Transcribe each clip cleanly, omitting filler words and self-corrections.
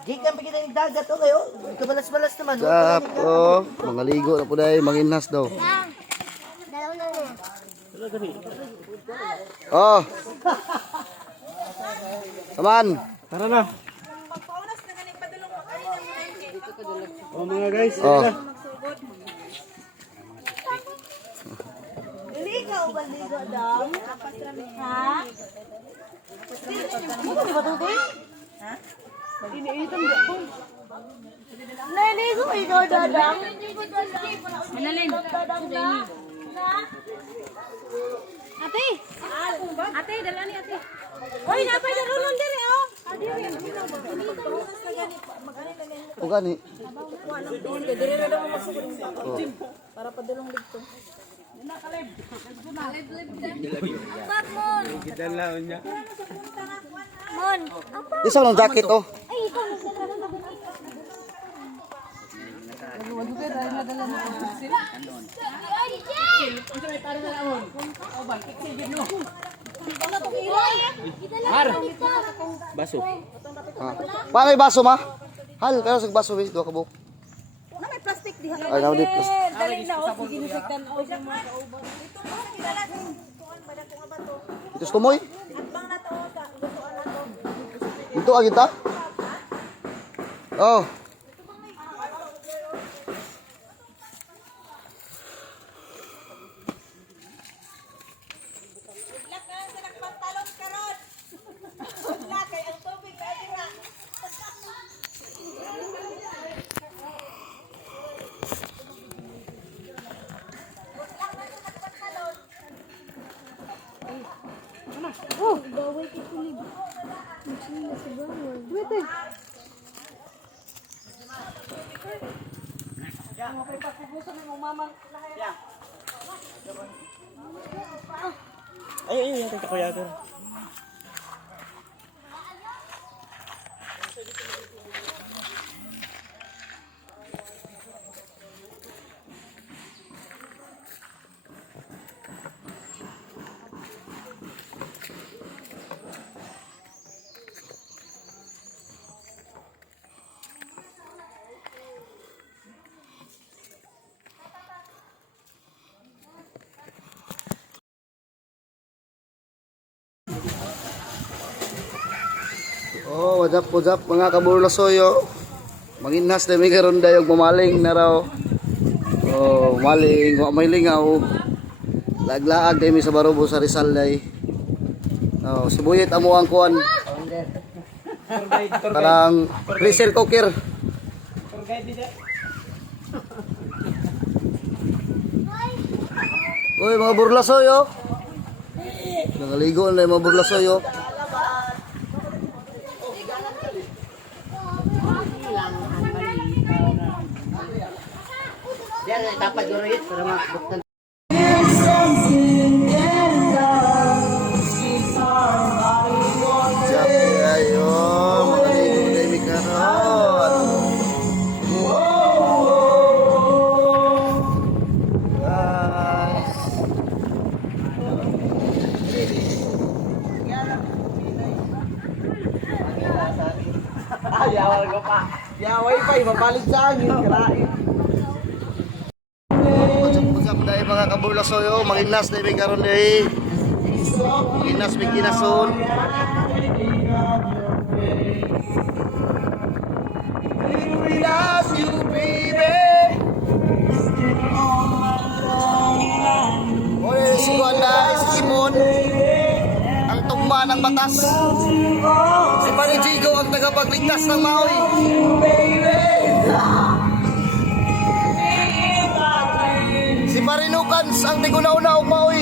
Gikan pa kita ng dagat o kayo. Kabalas-balas naman. Sap, oh. Mga ligo na po dahil, manginhas daw. Dalaw na na. Oh. Saman. Tara na. Oh mga guys, Oh. Ligaw ba ligaw daw? Ha? Ha? Iniitan ba po? Naligo ikaw dadang? Manalin. Ate! Ate, dala ni ate. Hoy, napay na rulon dire oh. O gani. Dire na daw magsugod para padulong dito. Ampak mon. kita laon niya. Mon. Isa lang jacket, oh. Ay, ikaw na sa Baso. Ha. Paano yung baso, ma? Hal, kaya sa baso, eh. Dua ka buhok. Na may plastic diha. Ay, naman dito. Dali na o ginusiktan o sa mga kauban. Ito mo kidala tuan pada ko nga bato. Ito sa tumoy. Atbang na to ta gustuan na to. Ito, agita. Oh. Lak na sa nagpantalon karon. Lak kay ang tubig na dira. bawal ko kulib. Magsila sa bawal. Wait eh. Ay, ito ko yata. Oh, what's up, mga kaburlasoyo. Manginhas na may karon dayog mamaling na raw. Oh, maling, wa may lingaw. Laglaag day mi sa Barobo sa Rizal day. Oh, sibuyet amo ang kuan. Kanang pressure cooker. Oy, mga burlasoyo. Nangaligo na yung mga burlasoyo. Dapat guruyit para mabuktan. Sabi ayo, maligo na mi karon. Guys. Yawal ko pa. Yaway pa, mapalit sa angin. Kalain. Usap dahil mga kabulasoyo, manginas na may karon dahil. Manginas may kinason. We love you, baby. Oy, si Wanda, si Kimon. Ang tugma ng batas. Si Panijigo ang tagapagligtas ng Maui. Si Marinukans ang tigunauna og Maui.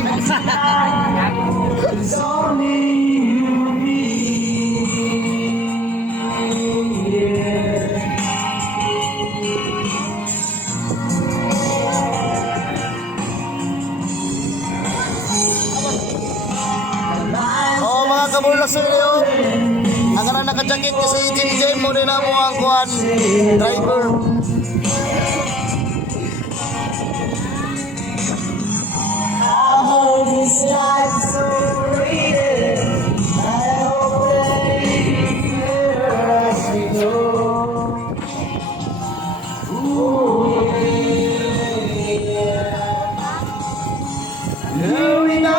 Oh, mga kabulasoyo. Ang kana naka-jacket kasi Jim mo din mo ang kuan driver. Uwi na!